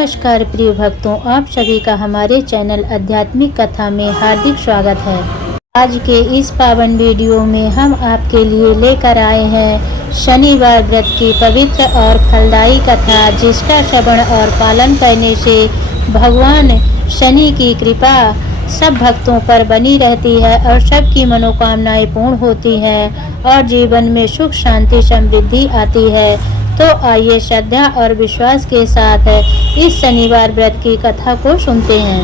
नमस्कार प्रिय भक्तों, आप सभी का हमारे चैनल आध्यात्मिक कथा में हार्दिक स्वागत है। आज के इस पावन वीडियो में हम आपके लिए लेकर आए हैं शनिवार व्रत की पवित्र और फलदायी कथा, जिसका श्रवण और पालन करने से भगवान शनि की कृपा सब भक्तों पर बनी रहती है और सबकी मनोकामनाएं पूर्ण होती हैं और जीवन में सुख शांति समृद्धि आती है। तो आइए श्रद्धा और विश्वास के साथ इस शनिवार व्रत की कथा को सुनते हैं।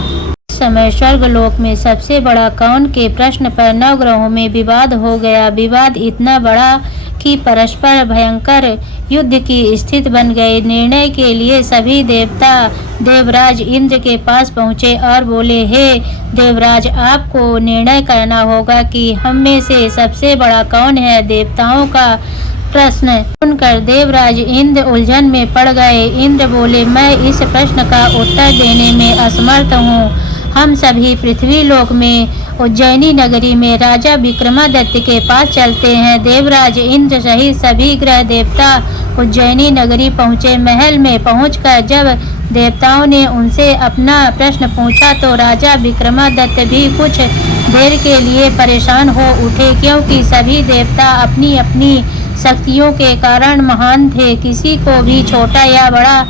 इस समय स्वर्गलोक में सबसे बड़ा कौन के प्रश्न पर नवग्रहों में विवाद हो गया। विवाद इतना बड़ा कि परस्पर भयंकर युद्ध की स्थिति बन गई। निर्णय के लिए सभी देवता देवराज इंद्र के पास पहुँचे और बोले, हे देवराज, आपको निर्णय करना होगा कि हम में से सबसे बड़ा कौन है। देवताओं का प्रश्न सुनकर देवराज इंद्र उलझन में पड़ गए। इंद्र बोले, मैं इस प्रश्न का उत्तर देने में असमर्थ हूँ। हम सभी पृथ्वी लोक में उज्जैनी नगरी में राजा विक्रमादित्य के पास चलते हैं। देवराज इंद्र सहित सभी ग्रह देवता उज्जैनी नगरी पहुँचे। महल में पहुँचकर जब देवताओं ने उनसे अपना प्रश्न पूछा तो राजा विक्रमादित्य भी कुछ देर के लिए परेशान हो उठे, क्योंकि सभी देवता अपनी अपनी शक्तियों के कारण महान थे। किसी को भी छोटा या बड़ा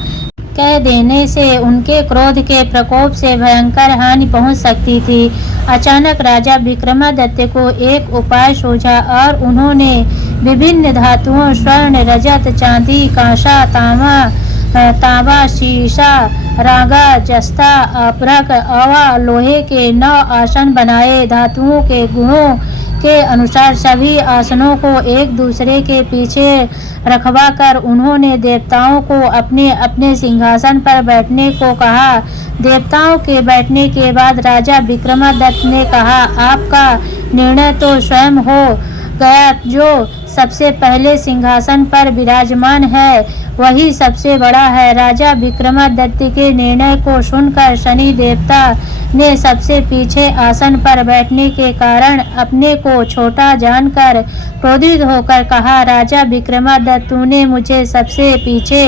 कह देने से उनके क्रोध के प्रकोप से भयंकर हानि पहुंच सकती थी। अचानक राजा विक्रमादित्य को एक उपाय सूझा और उन्होंने विभिन्न धातुओं स्वर्ण, रजत, चांदी, कांसा, तांबा, शीशा, रागा, जस्ता, अपरक, अवा, लोहे के 9 आसन बनाए। धातुओं के गुणों के अनुसार सभी आसनों को एक दूसरे के पीछे रखवा कर उन्होंने देवताओं को अपने अपने सिंहासन पर बैठने को कहा। देवताओं के बैठने के बाद राजा विक्रमादित्य ने कहा, आपका निर्णय तो स्वयं हो गया। जो सबसे पहले सिंहासन पर विराजमान है वही सबसे बड़ा है। राजा विक्रमादित्य के निर्णय को सुनकर शनि देवता ने सबसे पीछे आसन पर बैठने के कारण अपने को छोटा जानकर क्रोधित होकर कहा, राजा विक्रमादित्य, तूने मुझे सबसे पीछे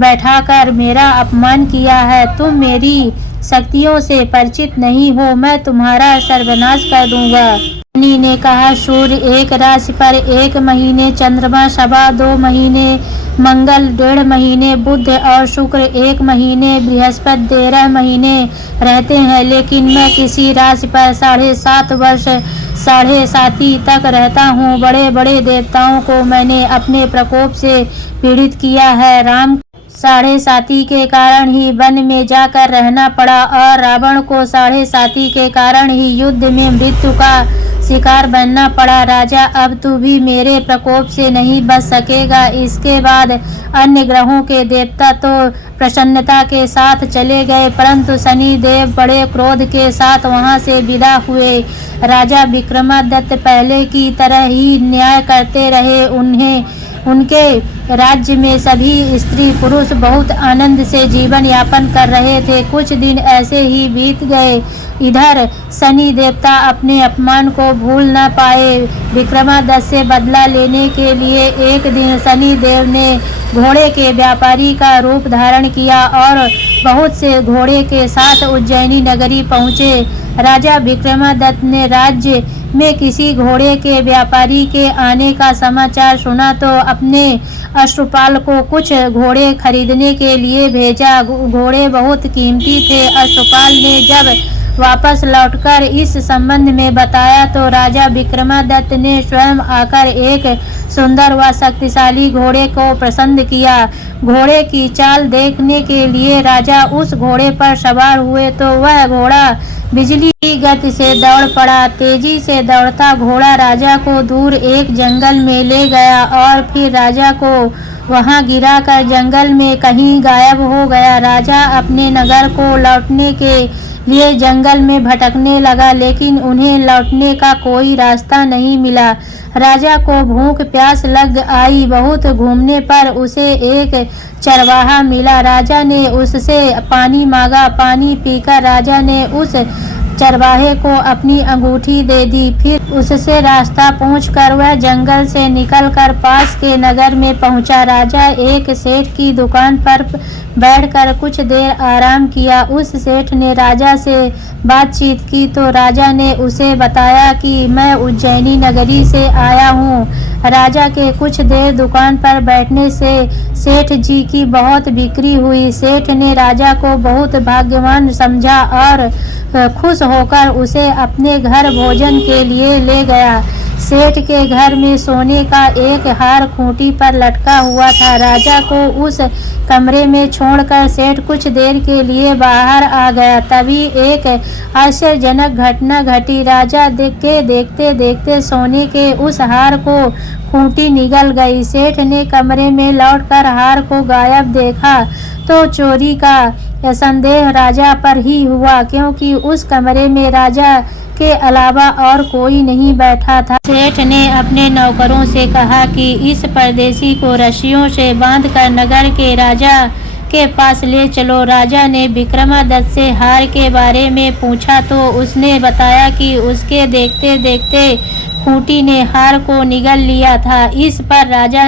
बैठाकर मेरा अपमान किया है। तुम मेरी शक्तियों से परिचित नहीं हो, मैं तुम्हारा सर्वनाश कर दूंगा। शनि ने कहा, सूर्य एक राशि पर 1 महीने, चंद्रमा 2.25 महीने, मंगल 1.5 महीने, बुध और शुक्र 1 महीने, बृहस्पति 13 महीने रहते हैं, लेकिन मैं किसी राशि पर 7.5 वर्ष 7.5 तक रहता हूँ। बड़े बड़े देवताओं को मैंने अपने प्रकोप से पीड़ित किया है। राम 7.5 के कारण ही वन में जाकर रहना पड़ा और रावण को 7.5 के कारण ही युद्ध में मृत्यु का शिकार बनना पड़ा। राजा, अब तू भी मेरे प्रकोप से नहीं बच सकेगा। इसके बाद अन्य ग्रहों के देवता तो प्रसन्नता के साथ चले गए, परंतु शनि देव बड़े क्रोध के साथ वहां से विदा हुए। राजा विक्रमादित्य पहले की तरह ही न्याय करते रहे। उनके राज्य में सभी स्त्री पुरुष बहुत आनंद से जीवन यापन कर रहे थे। कुछ दिन ऐसे ही बीत गए। इधर शनि देवता अपने अपमान को भूल न पाए। विक्रमादित्य से बदला लेने के लिए एक दिन शनि देव ने घोड़े के व्यापारी का रूप धारण किया और बहुत से घोड़े के साथ उज्जैनी नगरी पहुँचे। राजा विक्रमादित्य ने राज्य में किसी घोड़े के व्यापारी के आने का समाचार सुना तो अपने अश्वपाल को कुछ घोड़े खरीदने के लिए भेजा। घोड़े बहुत कीमती थे। अश्वपाल ने जब वापस लौटकर इस संबंध में बताया तो राजा विक्रमादित्य ने स्वयं आकर एक सुंदर व शक्तिशाली घोड़े को पसंद किया। घोड़े की चाल देखने के लिए राजा उस घोड़े पर सवार हुए तो वह घोड़ा बिजली की गति से दौड़ पड़ा। तेजी से दौड़ता घोड़ा राजा को दूर एक जंगल में ले गया और फिर राजा को वहां गिराकर जंगल में कहीं गायब हो गया। राजा अपने नगर को लौटने के लिए जंगल में भटकने लगा, लेकिन उन्हें लौटने का कोई रास्ता नहीं मिला। राजा को भूख प्यास लग आई। बहुत घूमने पर उसे एक चरवाहा मिला। राजा ने उससे पानी मांगा। पानी पीकर राजा ने उस चरवाहे को अपनी अंगूठी दे दी। फिर उससे रास्ता पूछकर वह जंगल से निकलकर पास के नगर में पहुंचा। राजा एक सेठ की दुकान पर बैठकर कुछ देर आराम किया। उस सेठ ने राजा से बातचीत की तो राजा ने उसे बताया कि मैं उज्जैनी नगरी से आया हूँ। राजा के कुछ देर दुकान पर बैठने से सेठ जी की बहुत बिक्री हुई। सेठ ने राजा को बहुत भाग्यवान समझा और खुश होकर उसे अपने घर भोजन के लिए ले गया। सेठ के घर में सोने का एक हार खूंटी पर लटका हुआ था। राजा को उस कमरे में छोड़कर सेठ कुछ देर के लिए बाहर आ गया। तभी एक आश्चर्यजनक घटना घटी। राजा देखते देखते सोने के उस हार को खूंटी निगल गई। सेठ ने कमरे में लौटकर हार को गायब देखा तो चोरी का संदेह राजा पर ही हुआ, क्योंकि उस कमरे में राजा के अलावा और कोई नहीं बैठा था। सेठ ने अपने नौकरों से कहा कि इस परदेसी को रस्सियों से बांधकर नगर के राजा के पास ले चलो। राजा ने विक्रमादित्य से हार के बारे में पूछा तो उसने बताया कि उसके देखते देखते खूंटी ने हार को निगल लिया था। इस पर राजा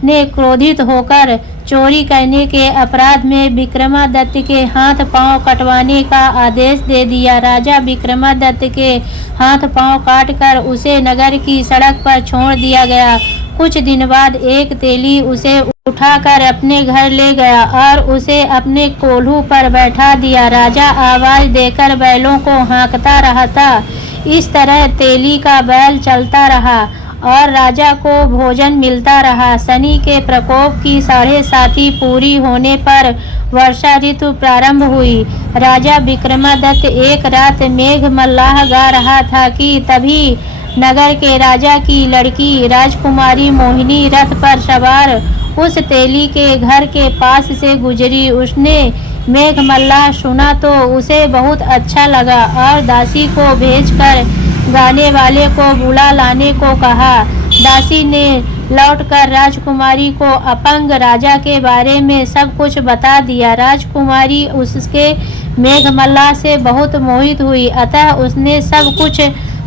ने क्रोधित होकर चोरी करने के अपराध में विक्रमादित्य के हाथ पांव कटवाने का आदेश दे दिया। राजा विक्रमादित्य के हाथ पांव काटकर उसे नगर की सड़क पर छोड़ दिया गया। कुछ दिन बाद एक तेली उसे उठाकर अपने घर ले गया और उसे अपने कोल्हू पर बैठा दिया। राजा आवाज देकर बैलों को हाँकता रहा था। इस तरह तेली का बैल चलता रहा और राजा को भोजन मिलता रहा। शनि के प्रकोप की 7.5 पूरी होने पर वर्षा ऋतु प्रारंभ हुई। राजा विक्रमादित्य एक रात मेघ मल्लाह गा रहा था कि तभी नगर के राजा की लड़की राजकुमारी मोहिनी रथ पर सवार उस तेली के घर के पास से गुजरी। उसने मेघ मल्लाह सुना तो उसे बहुत अच्छा लगा और दासी को भेजकर गाने वाले को बुला लाने को कहा। दासी ने लौटकर राजकुमारी को अपंग राजा के बारे में सब कुछ बता दिया। राजकुमारी उसके मेघमल्लाह से बहुत मोहित हुई, अतः उसने सब कुछ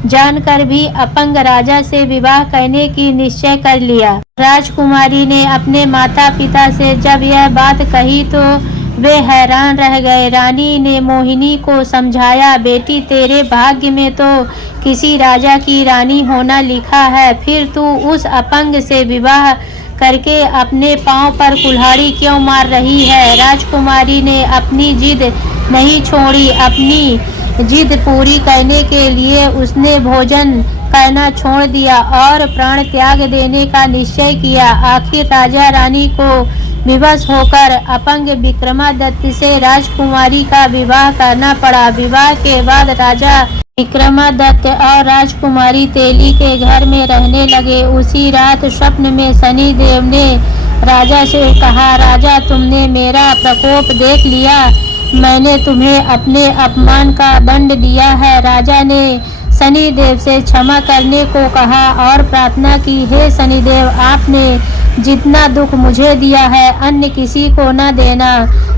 जानकर भी अपंग राजा से विवाह करने की निश्चय कर लिया। राजकुमारी ने अपने माता पिता से जब यह बात कही तो वे हैरान रह गए। रानी ने मोहिनी को समझाया, बेटी तेरे भाग्य में तो किसी राजा की रानी होना लिखा है, फिर तू उस अपंग से विवाह करके अपने पांव पर कुल्हाड़ी क्यों मार रही है। राजकुमारी ने अपनी जिद नहीं छोड़ी। अपनी जिद पूरी करने के लिए उसने भोजन करना छोड़ दिया और प्राण त्याग देने का निश्चय किया। आखिर राजा रानी को विवश होकर अपंग विक्रमादित्य से राजकुमारी का विवाह करना पड़ा। विवाह के बाद राजा विक्रमादित्य और राजकुमारी तेली के घर में रहने लगे। उसी रात स्वप्न में शनि देव ने राजा से कहा, राजा तुमने मेरा प्रकोप देख लिया, मैंने तुम्हें अपने अपमान का दंड दिया है। राजा ने शनिदेव से क्षमा करने को कहा और प्रार्थना की, हे शनिदेव आपने जितना दुख मुझे दिया है अन्य किसी को न देना।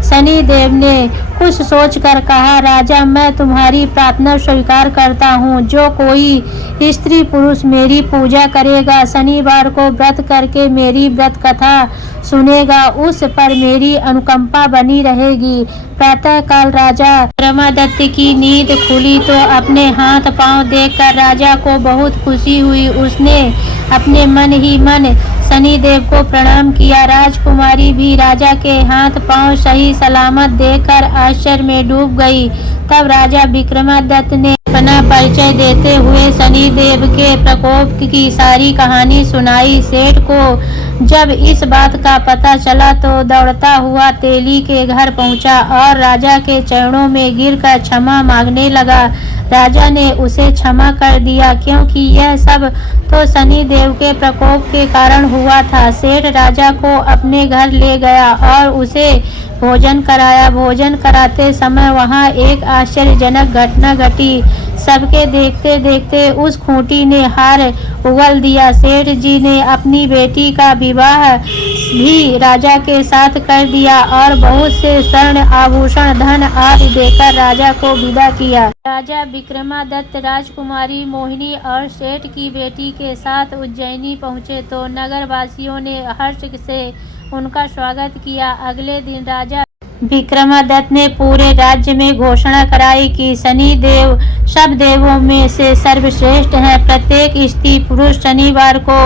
शनिदेव ने कुछ सोचकर कहा, राजा मैं तुम्हारी प्रार्थना स्वीकार करता हूँ। जो कोई स्त्री पुरुष मेरी पूजा करेगा, शनिवार को व्रत करके मेरी व्रत कथा सुनेगा, उस पर मेरी अनुकंपा बनी रहेगी। प्रातः काल राजा विक्रमादित्य की नींद खुली तो अपने हाथ पांव देखकर राजा को बहुत खुशी हुई। उसने अपने मन ही मन शनिदेव को प्रणाम किया। राजकुमारी भी राजा के हाथ पांव सही सलामत देखकर आश्चर्य में डूब गई। तब राजा विक्रमादित्य ने अपना परिचय देते हुए शनिदेव के प्रकोप की सारी कहानी सुनाई। सेठ को जब इस बात का पता चला तो दौड़ता हुआ तेली के घर पहुंचा और राजा के चरणों में गिरकर क्षमा मांगने लगा। राजा ने उसे क्षमा कर दिया, क्योंकि यह सब तो शनिदेव के प्रकोप के कारण हुआ था। सेठ राजा को अपने घर ले गया और उसे भोजन कराया। भोजन कराते समय वहां एक आश्चर्यजनक घटना घटी। सबके देखते देखते उस खूंटी ने हार उगल दिया। सेठ जी ने अपनी बेटी का विवाह भी राजा के साथ कर दिया और बहुत से स्वर्ण आभूषण धन आदि देकर राजा को विदा किया। राजा विक्रमादित्य राजकुमारी मोहिनी और सेठ की बेटी के साथ उज्जैनी पहुँचे तो नगर वासियों ने हर्ष से उनका स्वागत किया। अगले दिन राजा विक्रमादित्य ने पूरे राज्य में घोषणा कराई कि शनि देव सब देवों में से सर्वश्रेष्ठ हैं। प्रत्येक स्त्री पुरुष शनिवार को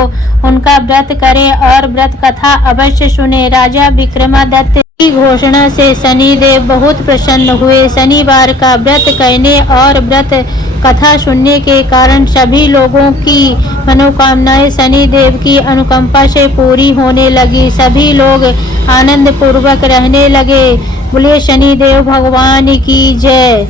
उनका व्रत करे और व्रत कथा अवश्य सुने। राजा विक्रमादित्य की घोषणा से शनिदेव बहुत प्रसन्न हुए। शनिवार का व्रत करने और व्रत कथा सुनने के कारण सभी लोगों की मनोकामनाएं शनिदेव की अनुकंपा से पूरी होने लगी। सभी लोग आनंद पूर्वक रहने लगे। बोले शनिदेव भगवान की जय।